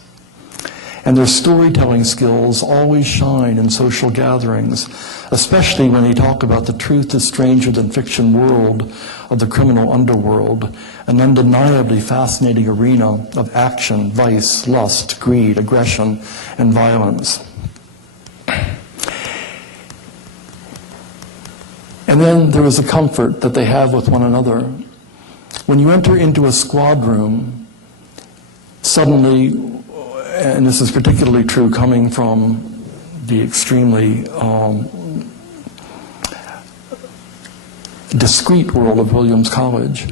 And their storytelling skills always shine in social gatherings, especially when they talk about the truth is stranger than fiction world of the criminal underworld, an undeniably fascinating arena of action, vice, lust, greed, aggression, and violence. And then there is a comfort that they have with one another. When you enter into a squad room, suddenly, and this is particularly true coming from the extremely discreet world of Williams College,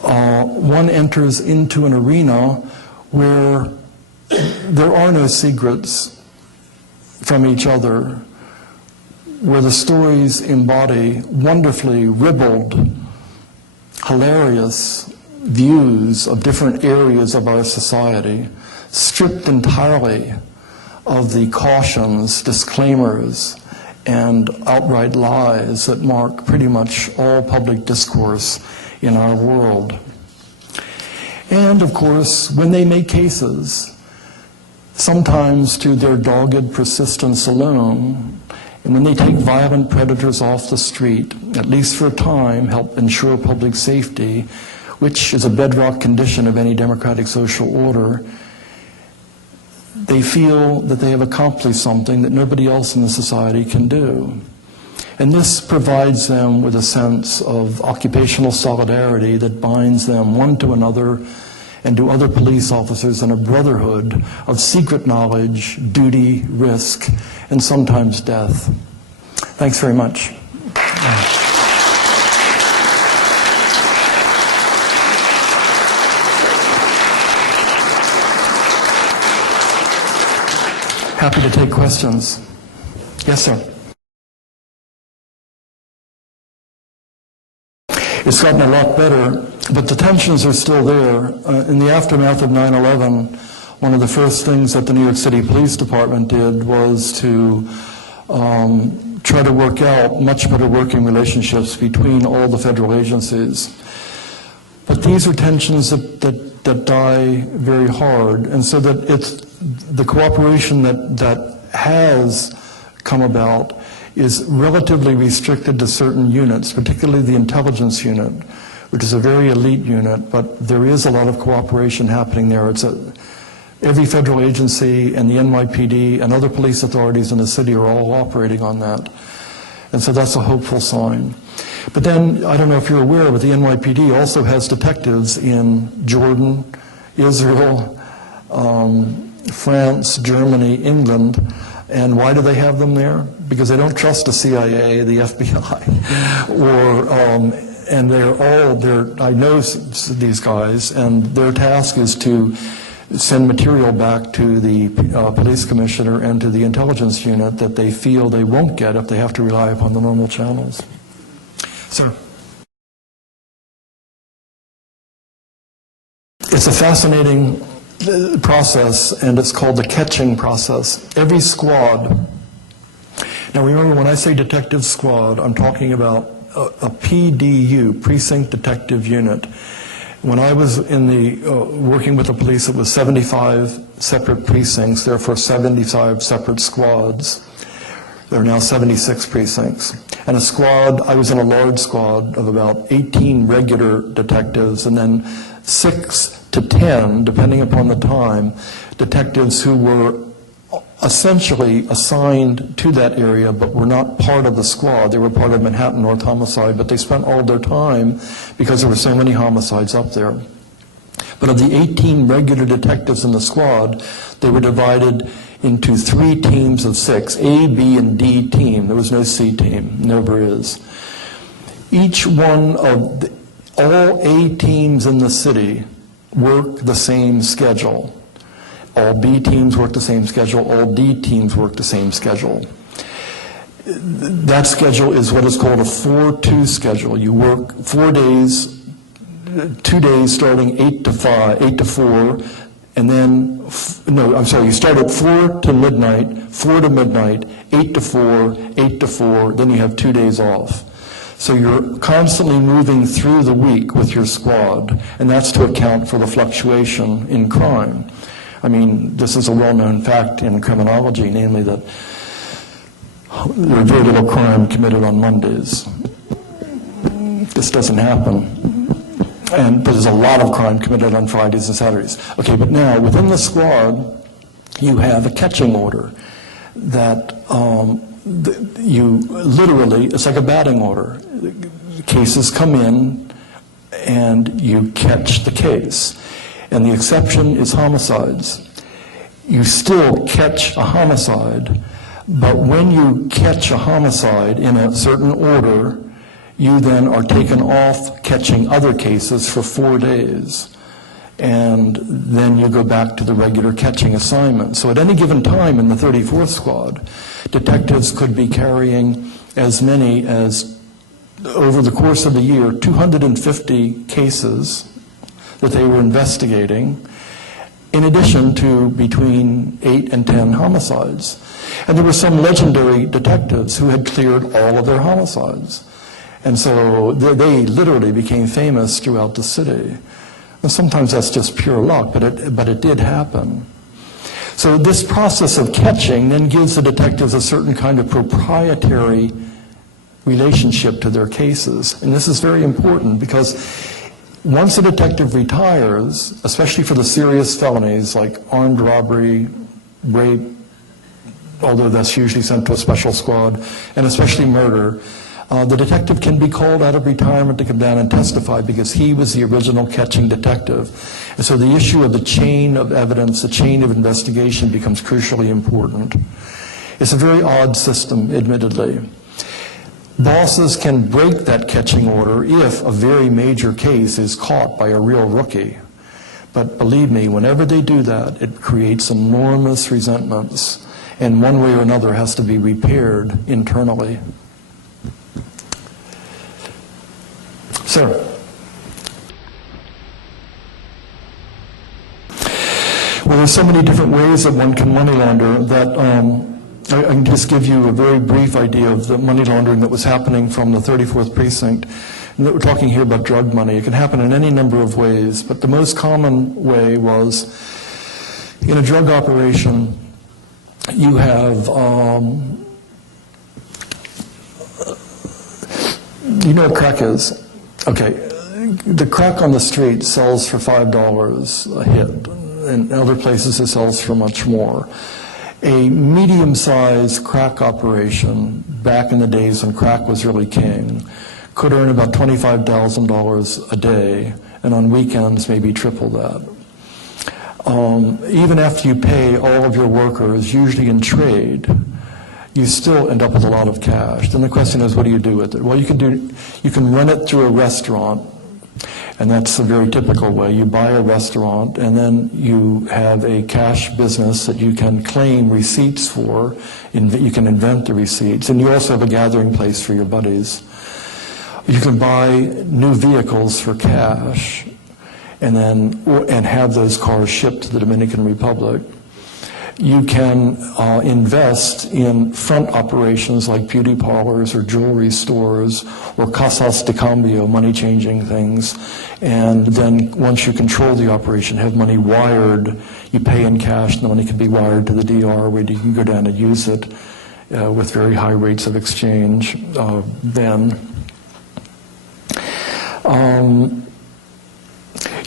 one enters into an arena where there are no secrets from each other, where the stories embody wonderfully ribald, hilarious views of different areas of our society, stripped entirely of the cautions, disclaimers, and outright lies that mark pretty much all public discourse in our world. And of course, when they make cases, sometimes to their dogged persistence alone, and when they take violent predators off the street, at least for a time, help ensure public safety, which is a bedrock condition of any democratic social order, they feel that they have accomplished something that nobody else in the society can do. And this provides them with a sense of occupational solidarity that binds them one to another and to other police officers in a brotherhood of secret knowledge, duty, risk, and sometimes death. Thanks very much. Happy to take questions. Yes, sir. It's gotten a lot better, but the tensions are still there. In the aftermath of 9/11, one of the first things that the New York City Police Department did was to try to work out much better working relationships between all the federal agencies. But these are tensions that die very hard, and so that it's the cooperation that has come about is relatively restricted to certain units, particularly the intelligence unit, which is a very elite unit, but there is a lot of cooperation happening there. Every federal agency and the NYPD and other police authorities in the city are all operating on that. And so that's a hopeful sign. But then, I don't know if you're aware, but the NYPD also has detectives in Jordan, Israel, France, Germany, England. And why do they have them there? Because they don't trust the CIA, the FBI, and I know these guys, and their task is to send material back to the police commissioner and to the intelligence unit that they feel they won't get if they have to rely upon the normal channels. Sir. It's a fascinating process, and it's called the catching process. Every squad, now remember when I say detective squad, I'm talking about a PDU, Precinct Detective Unit. When I was in working with the police, it was 75 separate precincts, therefore 75 separate squads. There are now 76 precincts. And a squad, I was in a large squad of about 18 regular detectives, and then 6 to 10, depending upon the time, detectives who were essentially assigned to that area but were not part of the squad. They were part of Manhattan North Homicide, but they spent all their time because there were so many homicides up there. But of the 18 regular detectives in the squad, they were divided into 3 teams of 6, A, B, and D team. There was no C team, never is. Each one of all A teams in the city work the same schedule. All B teams work the same schedule, all D teams work the same schedule. That schedule is what is called a 4-2 schedule. You work 4 days, 2 days starting 8 to 4, and then, you start at 4 to midnight, 4 to midnight, 8 to 4, 8 to 4, then you have 2 days off. So you're constantly moving through the week with your squad, and that's to account for the fluctuation in crime. I mean, this is a well-known fact in criminology, namely that there's very little crime committed on Mondays. This doesn't happen. But there's a lot of crime committed on Fridays and Saturdays. Okay, but now, within the squad, you have a catching order that you literally, it's like a batting order. Cases come in, and you catch the case. And the exception is homicides. You still catch a homicide, but when you catch a homicide in a certain order, you then are taken off catching other cases for 4 days. And then you go back to the regular catching assignment. So at any given time in the 34th squad, detectives could be carrying as many as, over the course of the year, 250 cases that they were investigating, in addition to between 8 and 10 homicides. And there were some legendary detectives who had cleared all of their homicides. And so they literally became famous throughout the city. And sometimes that's just pure luck, but it did happen. So this process of catching then gives the detectives a certain kind of proprietary relationship to their cases. And this is very important because once a detective retires, especially for the serious felonies like armed robbery, rape, although that's usually sent to a special squad, and especially murder, the detective can be called out of retirement to come down and testify because he was the original catching detective. And so the issue of the chain of evidence, the chain of investigation becomes crucially important. It's a very odd system, admittedly. Bosses can break that catching order if a very major case is caught by a real rookie. But believe me, whenever they do that, it creates enormous resentments, and one way or another has to be repaired internally. Sir. Well, there's so many different ways that one can money launder that I can just give you a very brief idea of the money laundering that was happening from the 34th precinct. And we're talking here about drug money. It can happen in any number of ways, but the most common way was in a drug operation, you have, you know what crack is? Okay, the crack on the street sells for $5 a hit. In other places it sells for much more. A medium-sized crack operation back in the days when crack was really king could earn about $25,000 a day, and on weekends maybe triple that. Even after you pay all of your workers, usually in trade, you still end up with a lot of cash. Then the question is, what do you do with it? Well, you can run it through a restaurant, and that's a very typical way. You buy a restaurant, and then you have a cash business that you can claim receipts for. You can invent the receipts, and you also have a gathering place for your buddies. You can buy new vehicles for cash, and have those cars shipped to the Dominican Republic. You can invest in front operations like beauty parlors or jewelry stores or casas de cambio, money-changing things. And then once you control the operation, have money wired, you pay in cash, and the money can be wired to the DR where you can go down and use it with very high rates of exchange then.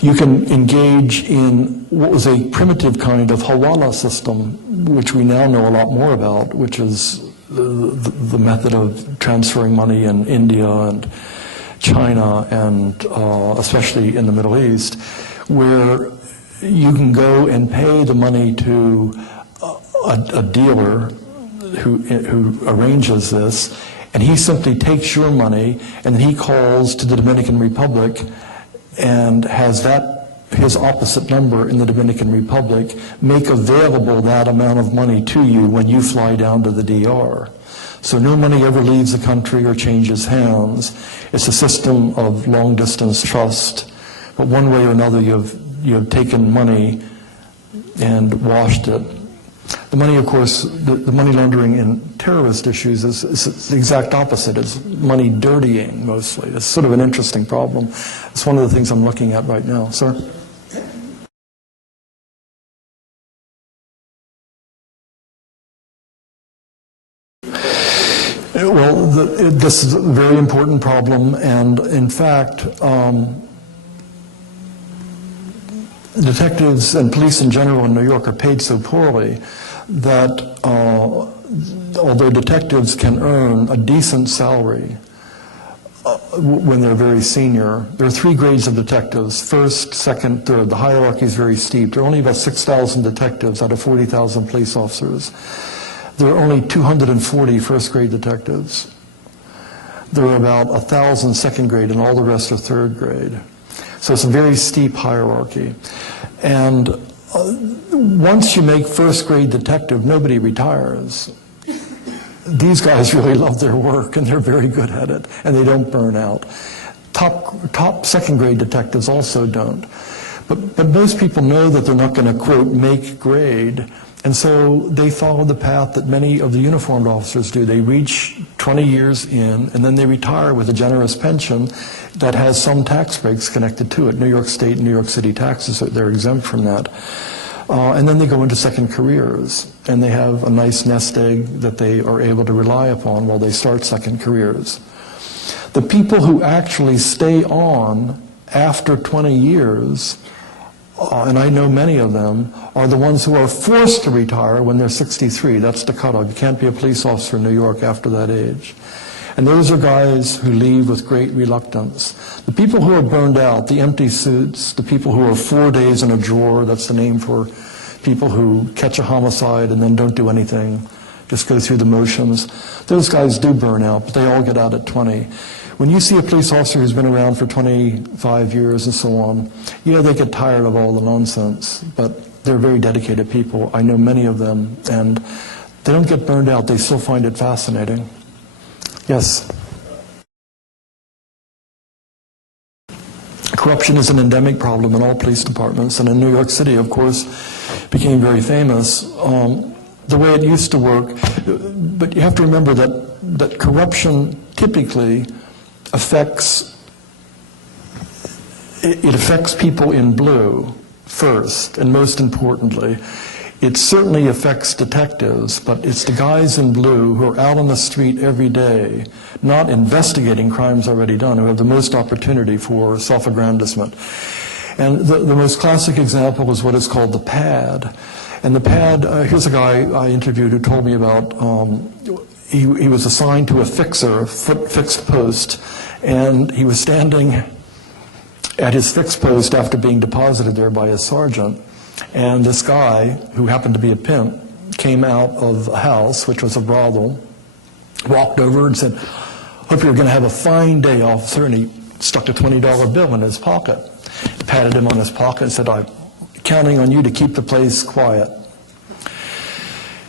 You can engage in what was a primitive kind of hawala system, which we now know a lot more about, which is the method of transferring money in India and China and especially in the Middle East, where you can go and pay the money to a dealer who arranges this, and he simply takes your money and then he calls to the Dominican Republic and has his opposite number in the Dominican Republic make available that amount of money to you when you fly down to the DR. So no money ever leaves the country or changes hands. It's a system of long-distance trust, but one way or another you have taken money and washed it. The money, of course, the money laundering in terrorist issues is the exact opposite. It's money dirtying, mostly. It's sort of an interesting problem. It's one of the things I'm looking at right now. Sir? Well, this is a very important problem, and in fact, detectives and police in general in New York are paid so poorly that although detectives can earn a decent salary when they're very senior, there are 3 grades of detectives: first, second, third. The hierarchy is very steep. There are only about 6,000 detectives out of 40,000 police officers. There are only 240 first-grade detectives. There are about 1,000 second grade, and all the rest are third grade. So it's a very steep hierarchy. And once you make first-grade detective, nobody retires. These guys really love their work, and they're very good at it, and they don't burn out. Top second-grade detectives also don't. But most people know that they're not going to, quote, make grade. And so they follow the path that many of the uniformed officers do. They reach 20 years in, and then they retire with a generous pension that has some tax breaks connected to it. New York State and New York City taxes, they're exempt from that. And then they go into second careers, and they have a nice nest egg that they are able to rely upon while they start second careers. The people who actually stay on after 20 years, and I know many of them, are the ones who are forced to retire when they're 63. That's the cutoff. You can't be a police officer in New York after that age. And those are guys who leave with great reluctance. The people who are burned out, the empty suits, the people who are 4 days in a drawer, that's the name for people who catch a homicide and then don't do anything, just go through the motions, those guys do burn out, but they all get out at 20. When you see a police officer who's been around for 25 years and so on, they get tired of all the nonsense, but they're very dedicated people. I know many of them, and they don't get burned out. They still find it fascinating. Yes? Corruption is an endemic problem in all police departments, and in New York City, of course, became very famous. the way it used to work. But you have to remember that corruption typically affects people in blue first, and most importantly. It certainly affects detectives, but it's the guys in blue who are out on the street every day, not investigating crimes already done, who have the most opportunity for self-aggrandizement. And the most classic example is what is called the pad. And the pad, here's a guy I interviewed who told me about, he was assigned to a fixer, a fixed post, and he was standing at his fixed post after being deposited there by his sergeant. And this guy, who happened to be a pimp, came out of a house, which was a brothel, walked over and said, "Hope you're going to have a fine day, officer," and he stuck a $20 bill in his pocket. He patted him on his pocket and said, "I'm counting on you to keep the place quiet."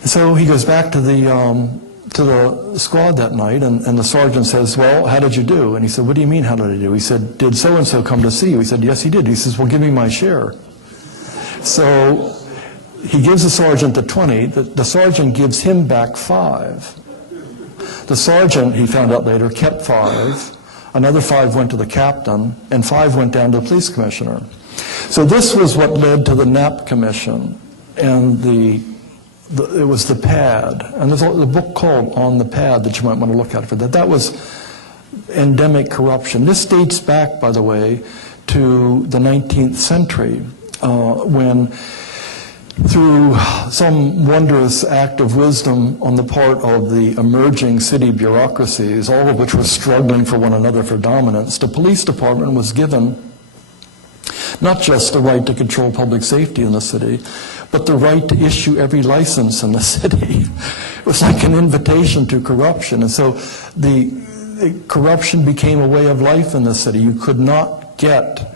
And so he goes back to the squad that night, and the sergeant says, "Well, how did you do?" And he said, "What do you mean, how did I do?" He said, "Did so-and-so come to see you?" He said, "Yes, he did." He says, "Well, give me my share." So he gives the sergeant the 20. The sergeant gives him back 5. The sergeant, he found out later, kept 5. Another 5 went to the captain, and 5 went down to the police commissioner. So this was what led to the Knapp Commission, and it was the pad. And there's a book called On the Pad that you might want to look at for that. That was endemic corruption. This dates back, by the way, to the 19th century. When, through some wondrous act of wisdom on the part of the emerging city bureaucracies, all of which were struggling for one another for dominance, the police department was given not just the right to control public safety in the city, but the right to issue every license in the city. It was like an invitation to corruption. And so the corruption became a way of life in the city. You could not get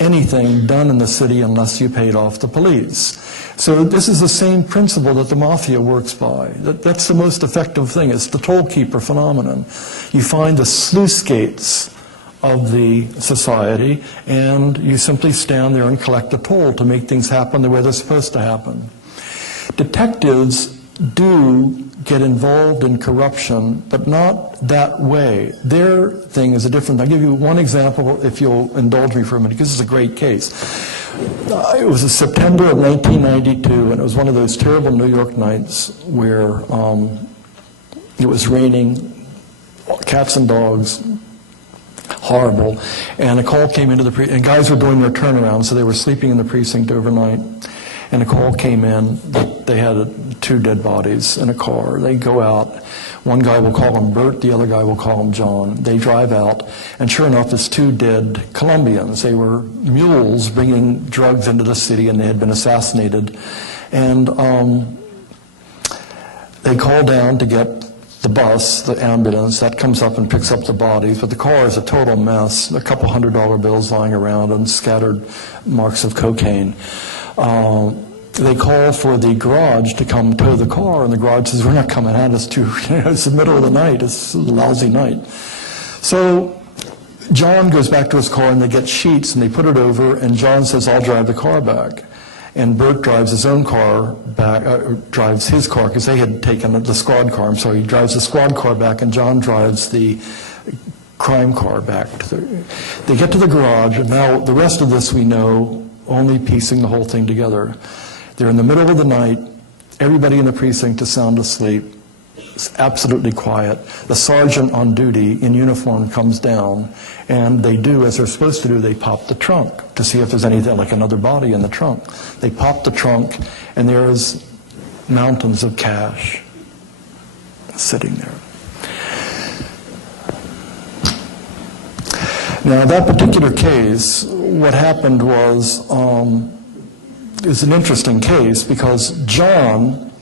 anything done in the city unless you paid off the police. So this is the same principle that the mafia works by. That's the most effective thing. It's the toll-keeper phenomenon. You find the sluice gates of the society, and you simply stand there and collect a toll to make things happen the way they're supposed to happen. Detectives do get involved in corruption, but not that way. Their thing is a different thing. I'll give you one example, if you'll indulge me for a minute, because it's a great case. It was in September of 1992, and it was one of those terrible New York nights where it was raining, cats and dogs, horrible, and a call came into the precinct, and guys were doing their turnaround, so they were sleeping in the precinct overnight, and a call came in that they had 2 dead bodies in a car. They go out. One guy will call him Bert, the other guy will call him John. They drive out, and sure enough, it's 2 dead Colombians. They were mules bringing drugs into the city, and they had been assassinated. And they call down to get the bus, the ambulance, that comes up and picks up the bodies, but the car is a total mess. A couple $100 bills lying around and scattered marks of cocaine. They call for the garage to come tow the car, and the garage says, "We're not coming out, it's the middle of the night, it's a lousy night." So John goes back to his car, and they get sheets, and they put it over, and John says, "I'll drive the car back." And Bert drives his own car back, drives his car, because they had taken the squad car, he drives the squad car back, and John drives the crime car back. They get to the garage, and now the rest of this we know, only piecing the whole thing together. They're in the middle of the night, everybody in the precinct is sound asleep, it's absolutely quiet. The sergeant on duty in uniform comes down, and they do, as they're supposed to do, they pop the trunk to see if there's anything, like another body in the trunk. They pop the trunk, and there's mountains of cash sitting there. Now, that particular case, what happened was, is an interesting case, because John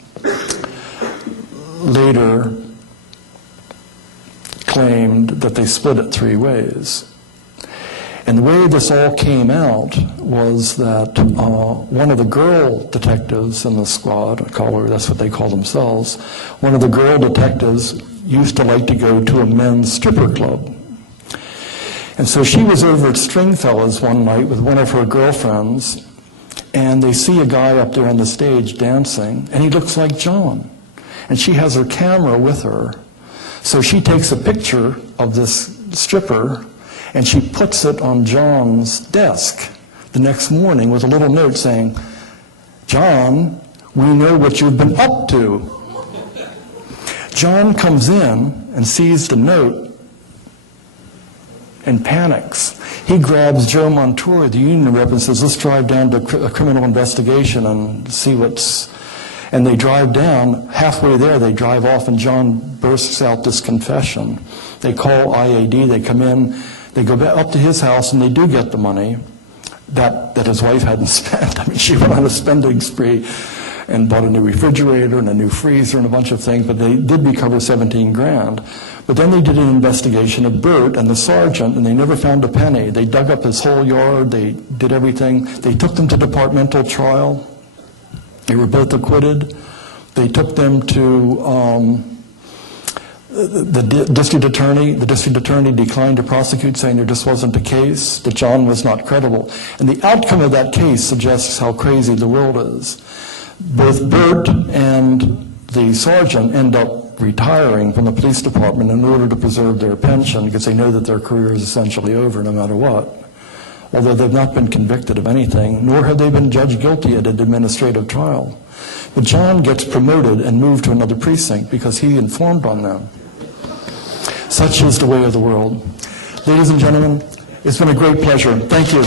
later claimed that they split it 3 ways. And the way this all came out was that one of the girl detectives in the squad, that's what they call themselves, one of the girl detectives used to like to go to a men's stripper club. And so she was over at Stringfellas one night with one of her girlfriends, and they see a guy up there on the stage dancing, and he looks like John. And she has her camera with her. So she takes a picture of this stripper, and she puts it on John's desk the next morning with a little note saying, "John, we know what you've been up to." John comes in and sees the note and panics. He grabs Joe Montour, the union rep, and says, "Let's drive down to a criminal investigation and see what's..." And they drive down. Halfway there, they drive off, and John bursts out this confession. They call IAD, they come in, they go back up to his house, and they do get the money that his wife hadn't spent. I mean, she went on a spending spree and bought a new refrigerator and a new freezer and a bunch of things, but they did recover 17 grand. But then they did an investigation of Bert and the sergeant, and they never found a penny. They dug up his whole yard, they did everything. They took them to departmental trial. They were both acquitted. They took them to the district attorney. The district attorney declined to prosecute, saying there just wasn't a case, that John was not credible. And the outcome of that case suggests how crazy the world is. Both Bert and the sergeant end up retiring from the police department in order to preserve their pension, because they know that their career is essentially over no matter what. Although they've not been convicted of anything, nor have they been judged guilty at an administrative trial. But John gets promoted and moved to another precinct because he informed on them. Such is the way of the world. Ladies and gentlemen, it's been a great pleasure. Thank you.